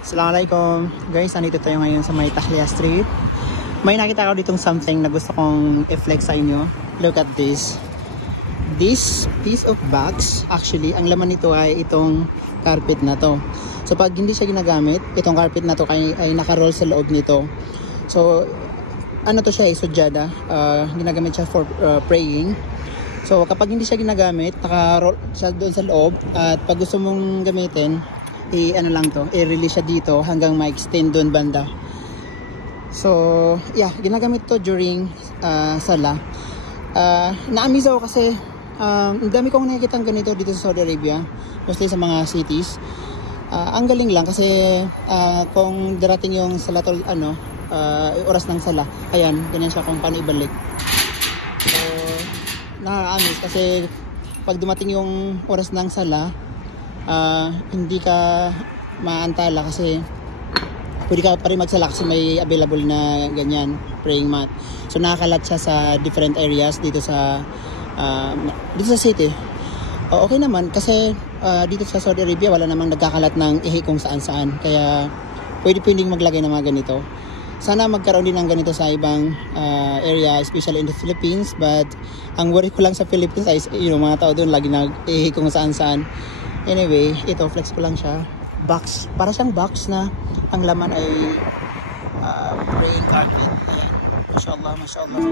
Assalamualaikum guys, nandito tayo ngayon sa may Tahlia Street. May nakita ko ditong something na gusto kong i-flex sa inyo. Look at this. This piece of box, actually, ang laman nito ay itong carpet na to. So pag hindi siya ginagamit, itong carpet na to ay naka-roll sa loob nito. So ano to siya, sudyada. Ginagamit siya for praying. So kapag hindi siya ginagamit, naka-roll siya doon sa loob. At pag gusto mong gamitin, i-release siya dito hanggang ma-extend doon banda. So yeah, ginagamit to during sala. Na-amaze ako kasi ang dami kong nakikita ganito dito sa Saudi Arabia, mostly sa mga cities. Ang galing lang kasi kung darating yung salatul oras ng sala, ayan, ganyan siya kung paano ibalik. So nakaka-amaze kasi pag dumating yung oras ng sala, hindi ka maantala kasi pwede ka pa rin magsala kasi may available na ganyan praying mat. So nakakalat siya sa different areas dito sa city. Okay naman kasi dito sa Saudi Arabia wala namang nagkakalat ng ihi kung saan saan, kaya pwedeng maglagay ng mga ganito. Sana magkaroon din ng ganito sa ibang area, especially in the Philippines. But ang worry ko lang sa Philippines ay mga tao doon lagi nag-ihi kung saan saan. Anyway, ito, flex ko lang siya. Box. Para siyang box na ang laman ay praying carpet. Ayan. Mashallah, mashallah.